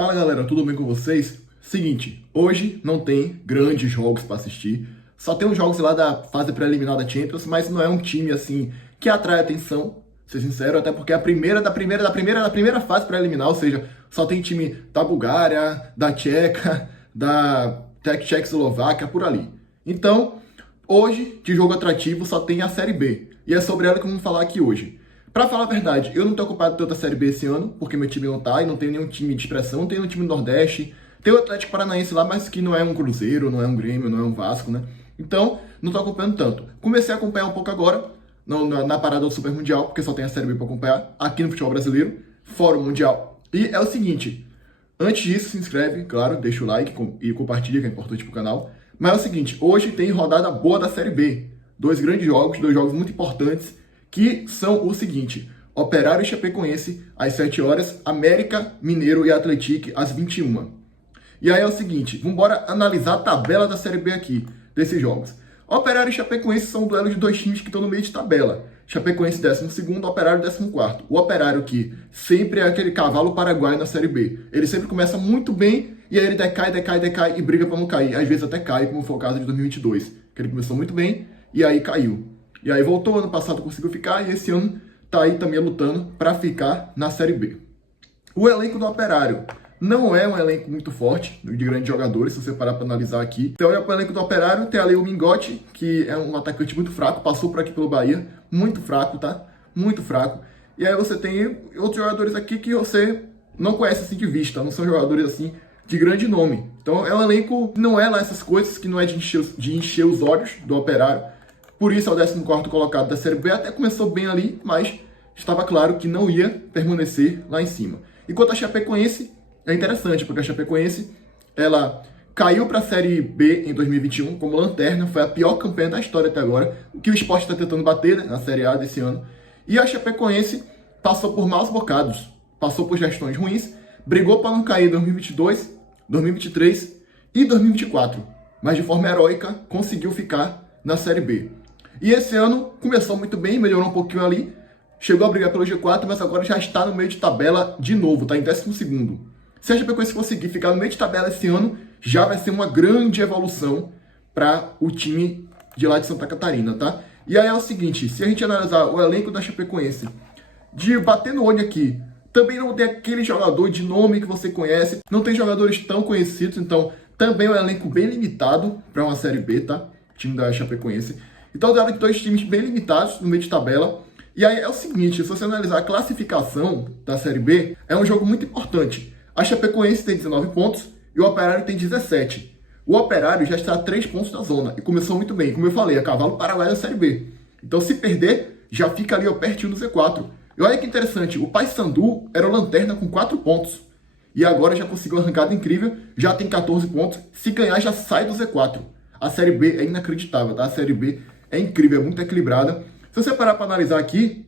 Fala galera, tudo bem com vocês? Seguinte, hoje não tem grandes jogos para assistir, só tem os jogos lá da fase preliminar da Champions, mas não é um time assim que atrai atenção, ser sincero, até porque é a primeira fase preliminar, ou seja, só tem time da Bulgária, da Tcheca, da Tchecoslováquia, por ali. Então, hoje, de jogo atrativo, só tem a Série B, e é sobre ela que vamos falar aqui hoje. Pra falar a verdade, eu não tenho ocupado tanto a Série B esse ano, porque meu time não tá, e não tem nenhum time de expressão, não tem nenhum time do Nordeste, tem o Atlético Paranaense lá, mas que não é um Cruzeiro, não é um Grêmio, não é um Vasco, né? Então, não tô acompanhando tanto. Comecei a acompanhar um pouco agora, na parada do Super Mundial, porque só tem a Série B pra acompanhar, aqui no futebol brasileiro, fora o Mundial. E é o seguinte, antes disso, se inscreve, claro, deixa o like e compartilha, que é importante pro canal. Mas é o seguinte, hoje tem rodada boa da Série B. Dois grandes jogos, dois jogos muito importantes, que são o seguinte: Operário e Chapecoense às 7 horas, América, Mineiro e Atlético às 21. E aí é o seguinte, vamos embora analisar a tabela da Série B aqui, desses jogos. Operário e Chapecoense são duelos de dois times que estão no meio de tabela. Chapecoense 12º, Operário 14º. O Operário que sempre é aquele cavalo paraguaio na Série B. Ele sempre começa muito bem e aí ele decai e briga para não cair. Às vezes até cai, como foi o caso de 2022, que ele começou muito bem e aí caiu. E aí voltou, ano passado conseguiu ficar e esse ano tá aí também lutando para ficar na Série B. O elenco do Operário não é um elenco muito forte, de grandes jogadores, se você parar para analisar aqui. Então, olha para o elenco do Operário, tem ali o Mingote, que é um atacante muito fraco, passou por aqui pelo Bahia, muito fraco, tá? Muito fraco. E aí você tem outros jogadores aqui que você não conhece assim de vista, não são jogadores assim de grande nome. Então é um elenco que não é lá essas coisas, que não é de encher os olhos do Operário. Por isso é o 14º colocado da Série B, até começou bem ali, mas estava claro que não ia permanecer lá em cima. Enquanto a Chapecoense, é interessante, porque a Chapecoense, ela caiu para a Série B em 2021 como lanterna, foi a pior campanha da história até agora, o que o Sport está tentando bater, né, na Série A desse ano. E a Chapecoense passou por maus bocados, passou por gestões ruins, brigou para não cair em 2022, 2023 e 2024, mas de forma heróica conseguiu ficar na Série B. E esse ano começou muito bem, melhorou um pouquinho ali, chegou a brigar pelo G4, mas agora já está no meio de tabela de novo, está em 12º. Se a Chapecoense conseguir ficar no meio de tabela esse ano, já vai ser uma grande evolução para o time de lá de Santa Catarina, tá? E aí é o seguinte, se a gente analisar o elenco da Chapecoense, de bater no olho aqui, também não tem aquele jogador de nome que você conhece, não tem jogadores tão conhecidos, então também é um elenco bem limitado para uma Série B, tá? O time da Chapecoense. Então, dá de dois times bem limitados no meio de tabela. E aí é o seguinte, se você analisar a classificação da Série B, é um jogo muito importante. A Chapecoense tem 19 pontos e o Operário tem 17. O Operário já está a 3 pontos da zona e começou muito bem. Como eu falei, é cavalo paraguaio da Série B. Então, se perder, já fica ali ó, pertinho do Z4. E olha que interessante, o Paysandu era o lanterna com 4 pontos. E agora já conseguiu uma arrancada incrível, já tem 14 pontos. Se ganhar, já sai do Z4. A Série B é inacreditável, tá? A Série B é incrível, é muito equilibrada. Se você parar para analisar aqui,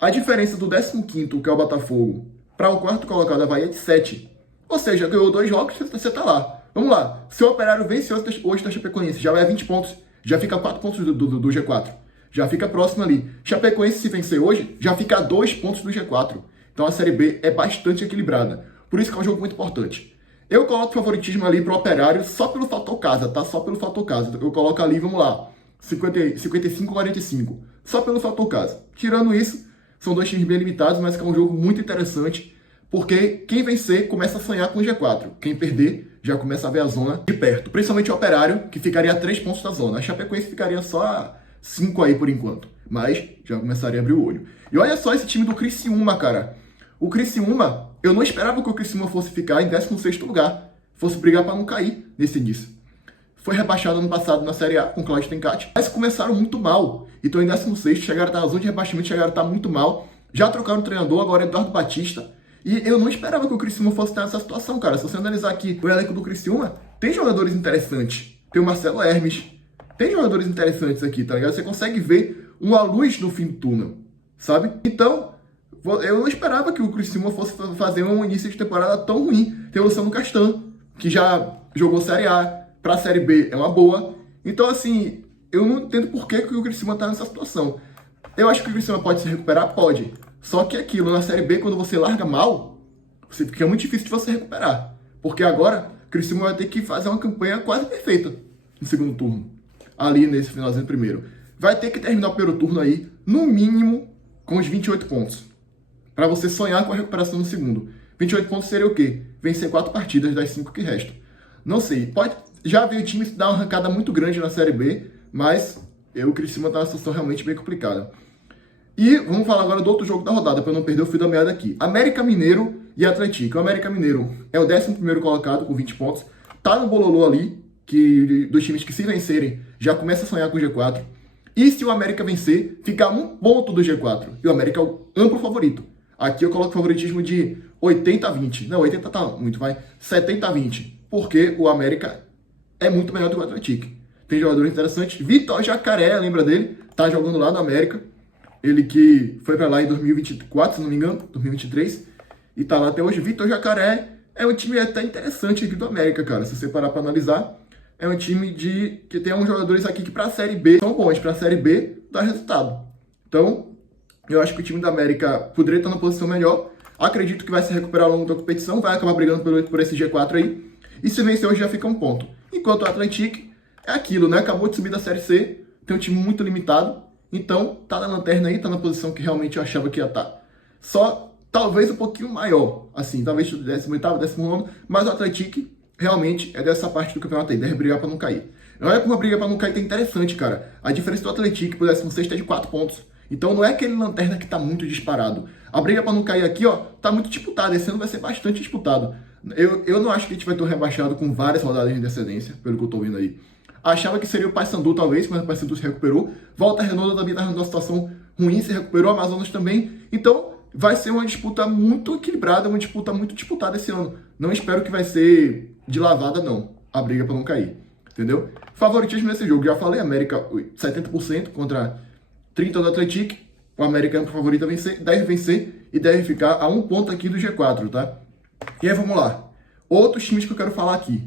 a diferença do 15º, que é o Botafogo, para o quarto colocado, a Bahia, é de 7. Ou seja, ganhou 2 jogos, você tá lá. Vamos lá. Se o Operário vence hoje da Chapecoense, já vai a 20 pontos. Já fica a 4 pontos do G4. Já fica próximo ali. Chapecoense, se vencer hoje, já fica a 2 pontos do G4. Então a Série B é bastante equilibrada. Por isso que é um jogo muito importante. Eu coloco favoritismo ali pro Operário só pelo fator casa, tá? Só pelo fator casa. Eu coloco ali, vamos lá, 55-45. Só pelo fator casa. Tirando isso, são dois times bem limitados, mas que é um jogo muito interessante, porque quem vencer começa a sonhar com o G4. Quem perder já começa a ver a zona de perto. Principalmente o Operário, que ficaria a 3 pontos da zona. A Chapecoense ficaria só a 5 aí por enquanto. Mas já começaria a abrir o olho. E olha só esse time do Criciúma, cara. O Criciúma, eu não esperava que o Criciúma fosse ficar em 16º lugar. Fosse brigar para não cair nesse início. Foi rebaixado ano passado na Série A com o Cláudio Tencati, mas começaram muito mal. Então em 16º, chegaram a estar na zona de rebaixamento, chegaram a estar muito mal. Já trocaram o treinador, agora é Eduardo Batista. E eu não esperava que o Criciúma fosse estar nessa situação, cara. Se você analisar aqui o elenco do Criciúma, tem jogadores interessantes. Tem o Marcelo Hermes, tem jogadores interessantes aqui, tá ligado? Você consegue ver uma luz no fim do túnel, sabe? Então, eu não esperava que o Criciúma fosse fazer um início de temporada tão ruim. Tem o Luciano Castan, que já jogou Série A, para a Série B é uma boa. Então, assim, eu não entendo por que o Criciúma está nessa situação. Eu acho que o Criciúma pode se recuperar? Pode. Só que aquilo, na Série B, quando você larga mal, Fica muito difícil de você recuperar. Porque agora, o Criciúma vai ter que fazer uma campanha quase perfeita no segundo turno. Ali nesse finalzinho do primeiro. Vai ter que terminar o primeiro turno aí, no mínimo, com os 28 pontos. Para você sonhar com a recuperação no segundo. 28 pontos seria o quê? Vencer 4 partidas das 5 que restam. Não sei, já vi o time dar uma arrancada muito grande na Série B, mas o Criciúma está numa situação realmente bem complicada. E vamos falar agora do outro jogo da rodada, para não perder o fio da meada aqui. América Mineiro e Atlético. O América Mineiro é o 11º colocado com 20 pontos. Tá no bololô ali, dos times que se vencerem já começa a sonhar com o G4. E se o América vencer, fica a 1 ponto do G4. E o América é o amplo favorito. Aqui eu coloco favoritismo de 80-20. Não, 80 tá muito, vai. 70-20. Porque o América é muito melhor do que o Atlético. Tem jogadores interessantes. Vitor Jacaré, lembra dele? Tá jogando lá no América. Ele que foi pra lá em 2024, se não me engano, 2023. E tá lá até hoje. Vitor Jacaré é um time até interessante aqui do América, cara. Se você parar pra analisar, é um time que tem uns jogadores aqui que pra Série B são bons. Pra Série B dá resultado. Então, eu acho que o time do América poderia estar numa posição melhor. Acredito que vai se recuperar ao longo da competição. Vai acabar brigando por esse G4 aí. E se vencer hoje já fica 1 ponto. Enquanto o Atlético é aquilo, né? Acabou de subir da Série C. Tem um time muito limitado. Então, tá na lanterna aí, tá na posição que realmente eu achava que ia estar. Só, talvez um pouquinho maior, assim, talvez 18º, 19º, mas o Atlético realmente é dessa parte do campeonato aí, deve brigar pra não cair. Olha como a briga pra não cair tá interessante, cara. A diferença do Atlético pro 16º é de 4 pontos. Então não é aquele lanterna que tá muito disparado. A briga pra não cair aqui, ó, tá muito disputada. Esse ano vai ser bastante disputado. Eu não acho que a gente vai ter um rebaixado com várias rodadas de descendência, pelo que eu tô vendo aí. Achava que seria o Paysandu, talvez, mas o Paysandu se recuperou. Volta Redonda também está numa situação ruim, se recuperou. Amazonas também. Então, vai ser uma disputa muito equilibrada, uma disputa muito disputada esse ano. Não espero que vai ser de lavada, não. A briga para não cair. Entendeu? Favoritismo nesse jogo. Já falei, América 70% contra 30% do Atlético. O América é o favorito a vencer, deve vencer e deve ficar a 1 ponto aqui do G4, tá? E aí, vamos lá. Outros times que eu quero falar aqui.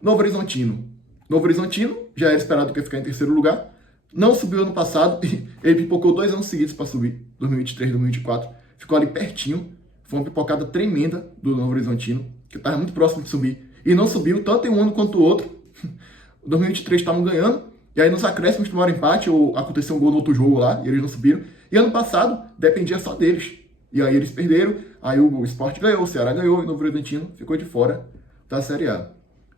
Novo Horizontino. Novo Horizontino, já era esperado que ia ficar em 3º lugar. Não subiu ano passado. Ele pipocou 2 anos seguidos para subir. 2023, 2024. Ficou ali pertinho. Foi uma pipocada tremenda do Novo Horizontino, que estava muito próximo de subir. E não subiu, tanto em um ano quanto o outro. 2023 estavam ganhando. E aí nos acréscimos tomaram empate, ou aconteceu um gol no outro jogo lá, e eles não subiram. E ano passado, dependia só deles. E aí eles perderam. Aí o Sport ganhou, o Ceará ganhou, e o Novo Horizontino ficou de fora da Série A.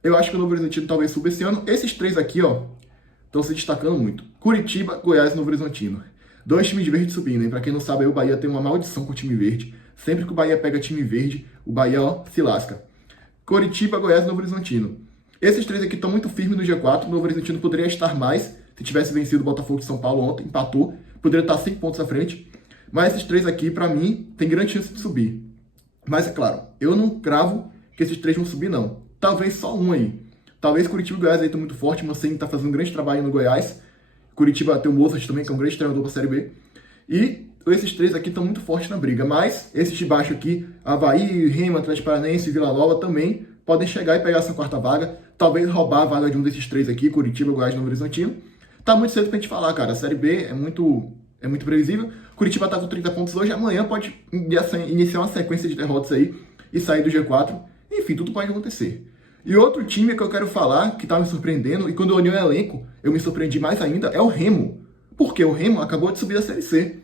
Eu acho que o Novo Horizontino talvez suba esse ano. Esses 3 aqui, ó, estão se destacando muito. Curitiba, Goiás e Novo Horizontino. 2 times verdes subindo, hein? Pra quem não sabe, aí o Bahia tem uma maldição com o time verde. Sempre que o Bahia pega time verde, o Bahia, ó, se lasca. Curitiba, Goiás e Novo Horizontino. Esses 3 aqui estão muito firmes no G4. O Novo Horizontino poderia estar mais se tivesse vencido o Botafogo de São Paulo ontem. Empatou. Poderia estar 5 pontos à frente. Mas esses 3 aqui, pra mim, tem grande chance de subir. Mas é claro, eu não cravo que esses 3 vão subir, não. Talvez só um aí. Talvez Curitiba e Goiás aí estão muito forte. Mancini está fazendo um grande trabalho no Goiás. Curitiba tem o Mozart também, que é um grande treinador para a Série B. E esses 3 aqui estão muito fortes na briga. Mas esses de baixo aqui, Avaí, Remo, Atlético Paranaense e Vila Nova também podem chegar e pegar essa 4ª vaga. Talvez roubar a vaga de um desses 3 aqui, Curitiba, Goiás e Novo Horizontino. Tá muito cedo pra gente falar, cara. A Série B é muito previsível. Curitiba tá com 30 pontos hoje. Amanhã pode iniciar uma sequência de derrotas aí e sair do G4. Enfim, tudo pode acontecer. E outro time que eu quero falar, que tá me surpreendendo, e quando eu olhei o elenco, eu me surpreendi mais ainda, é o Remo. Porque o Remo acabou de subir da Série C.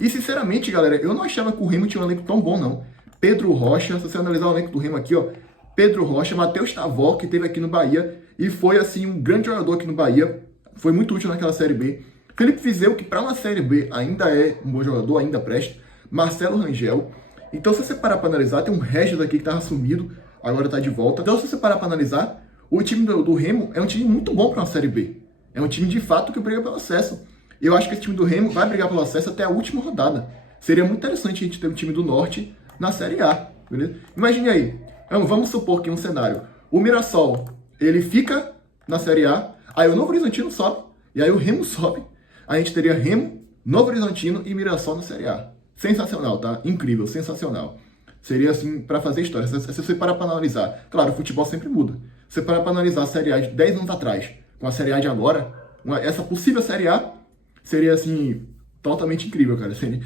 E sinceramente, galera, eu não achava que o Remo tinha um elenco tão bom, não. Pedro Rocha, se você analisar o elenco do Remo aqui, ó, Pedro Rocha, Matheus Tavó, que teve aqui no Bahia, e foi, assim, um grande jogador aqui no Bahia, foi muito útil naquela Série B. Felipe Viseu, que para uma Série B ainda é um bom jogador, ainda presta. Marcelo Rangel. Então, se você parar para analisar, tem um Regis aqui que tava sumido, agora tá de volta. Então, se você parar para analisar, o time do Remo é um time muito bom para uma Série B. É um time, de fato, que briga pelo acesso. Eu acho que esse time do Remo vai brigar pelo acesso até a última rodada. Seria muito interessante a gente ter um time do Norte na Série A, beleza? Imagine aí, vamos supor que um cenário. O Mirassol, ele fica na Série A, aí o Novo Horizontino sobe, e aí o Remo sobe. A gente teria Remo, Novo Horizontino e Mirassol na Série A. Sensacional, tá? Incrível, sensacional. Seria assim, para fazer história. Se você parar para analisar, claro, o futebol sempre muda. Se você parar para analisar a Série A de 10 anos atrás, com a Série A de agora, essa possível Série A seria assim, totalmente incrível, cara. Seria,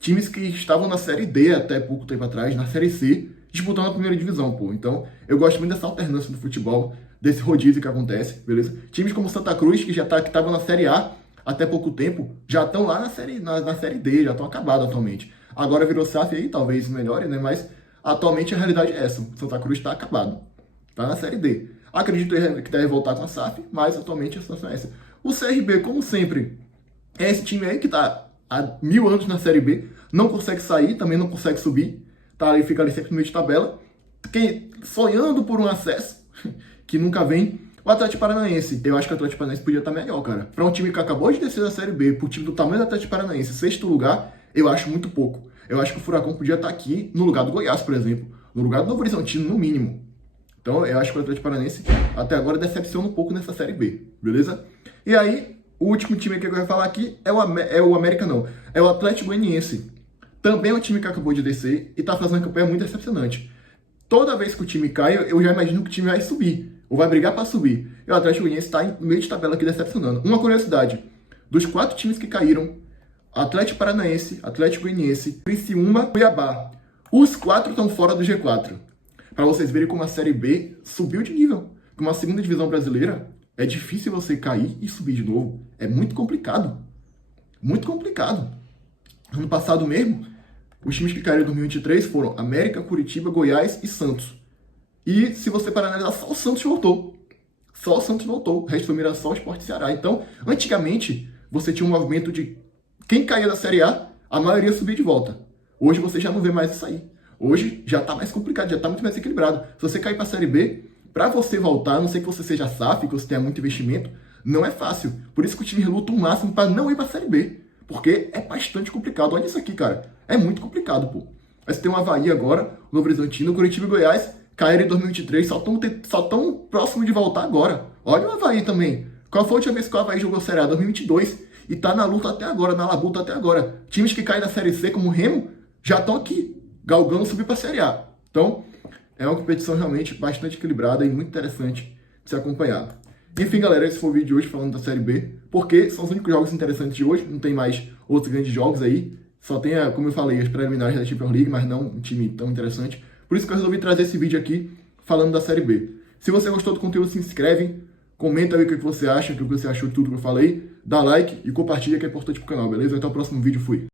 times que estavam na Série D até pouco tempo atrás, na Série C, disputando a primeira divisão, pô. Então, eu gosto muito dessa alternância do futebol, desse rodízio que acontece, beleza? Times como Santa Cruz, que estavam na Série A até pouco tempo, já estão lá na série D, já estão acabados atualmente. Agora virou SAF aí, talvez melhore, né? Mas atualmente a realidade é essa. Santa Cruz está acabado. Está na série D. Acredito que deve voltar com a SAF, mas atualmente a situação é essa. O CRB, como sempre, é esse time aí que está há 1000 anos na série B, não consegue sair, também não consegue subir, tá? Ele fica ali sempre no meio de tabela, sonhando por um acesso, que nunca vem. O Atlético Paranaense, eu acho que o Atlético Paranaense podia estar melhor, cara. Para um time que acabou de descer da Série B, pro time do tamanho do Atlético Paranaense, sexto lugar, eu acho muito pouco. Eu acho que o Furacão podia estar aqui no lugar do Goiás, por exemplo, no lugar do Novo Horizontino, no mínimo. Então, eu acho que o Atlético Paranaense, até agora, decepciona um pouco nessa Série B, beleza? E aí, o último time que eu vou falar aqui é o América, não. É o Atlético Goianiense. Também é um time que acabou de descer e tá fazendo uma campanha muito decepcionante. Toda vez que o time cai, eu já imagino que o time vai subir, ou vai brigar para subir. E o Atlético Goianiense está no meio de tabela aqui decepcionando. Uma curiosidade, dos 4 times que caíram, Atlético Paranaense, Atlético Goianiense, Criciúma, Cuiabá, os 4 estão fora do G4. Para vocês verem como a Série B subiu de nível. Com uma segunda divisão brasileira, é difícil você cair e subir de novo. É muito complicado. Muito complicado. Ano passado mesmo, os times que caíram em 2023 foram América, Curitiba, Goiás e Santos. E se você parar analisar, só o Santos voltou. Só o Santos voltou. O resto foi Mirassol, Sport e Ceará. Então, antigamente, você tinha um movimento de quem caía da Série a maioria subia de volta. Hoje você já não vê mais isso aí. Hoje já tá mais complicado, já tá muito mais equilibrado. Se você cair pra Série B, pra você voltar, a não ser que você seja SAF, que você tenha muito investimento, não é fácil. Por isso que o time reluta o máximo pra não ir pra Série B. Porque é bastante complicado. Olha isso aqui, cara. É muito complicado, pô. Aí você tem o Avaí agora, o Novo Horizontino, o Curitiba e Goiás caíram em 2023, só tão próximo de voltar agora. Olha o Avaí também. Qual foi a última vez que o Avaí jogou Série A? 2022. E tá na luta até agora, na labuta até agora. Times que caem na Série C, como o Remo, já estão aqui, galgando subir pra Série A. Então, é uma competição realmente bastante equilibrada e muito interessante de se acompanhar. Enfim, galera, esse foi o vídeo de hoje falando da Série B, porque são os únicos jogos interessantes de hoje, não tem mais outros grandes jogos aí, só tem, como eu falei, as preliminares da Champions League, mas não um time tão interessante. Por isso que eu resolvi trazer esse vídeo aqui falando da Série B. Se você gostou do conteúdo, se inscreve, comenta aí o que você acha, o que você achou de tudo que eu falei, dá like e compartilha que é importante pro canal, beleza? Até o próximo vídeo, fui!